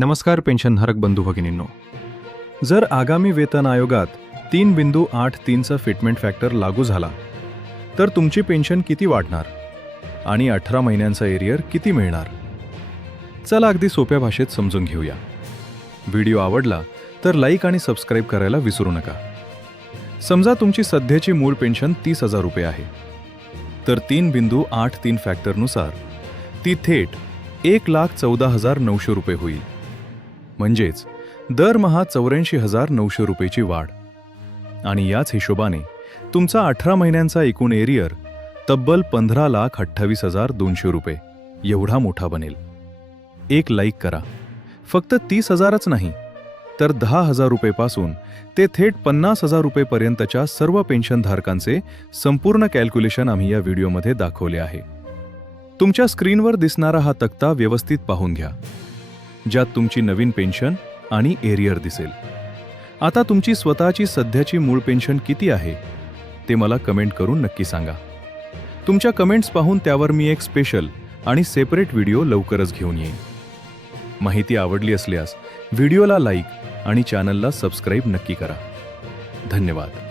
नमस्कार पेन्शनधारक बंधू भगिनींनो. जर आगामी वेतन आयोगात 3.83चा फिटमेंट फॅक्टर लागू झाला तर तुमची पेन्शन किती वाढणार आणि 18 महिन्यांचा एरियर किती मिळणार? चला अगदी सोप्या भाषेत समजून घेऊया. व्हिडिओ आवडला तर लाईक आणि सबस्क्राईब करायला विसरू नका. समजा तुमची सध्याची मूळ पेन्शन 30,000 रुपये आहे, तर 3.83 फॅक्टरनुसार ती थेट 1,14,900 रुपये होईल. म्हणजेच दरमहा 84,900 रुपयेची वाढ. आणि याच हिशोबाने तुमचा 18 महिन्यांचा एकूण एरियर तब्बल 15,28,200 रुपये एवढा मोठा बनेल. एक लाईक करा. फक्त 30,000च नाही तर 10,000 रुपयेपासून ते थेट 50,000 रुपयेपर्यंतच्या सर्व पेन्शनधारकांचे संपूर्ण कॅल्क्युलेशन आम्ही या व्हिडिओमध्ये दाखवले आहे. तुमच्या स्क्रीनवर दिसणारा हा तक्ता व्यवस्थित पाहून घ्या, ज्यात तुमची नवीन पेन्शन आणि एरियर दिसेल. आता तुमची स्वतःची सध्याची मूळ पेन्शन किती आहे ते मला कमेंट करून नक्की सांगा. तुमच्या कमेंट्स पाहून त्यावर मी एक स्पेशल आणि सेपरेट व्हिडिओ लवकरच घेऊन येईन. माहिती आवडली असल्यास व्हिडिओला लाईक आणि चॅनलला सबस्क्राईब नक्की करा. धन्यवाद.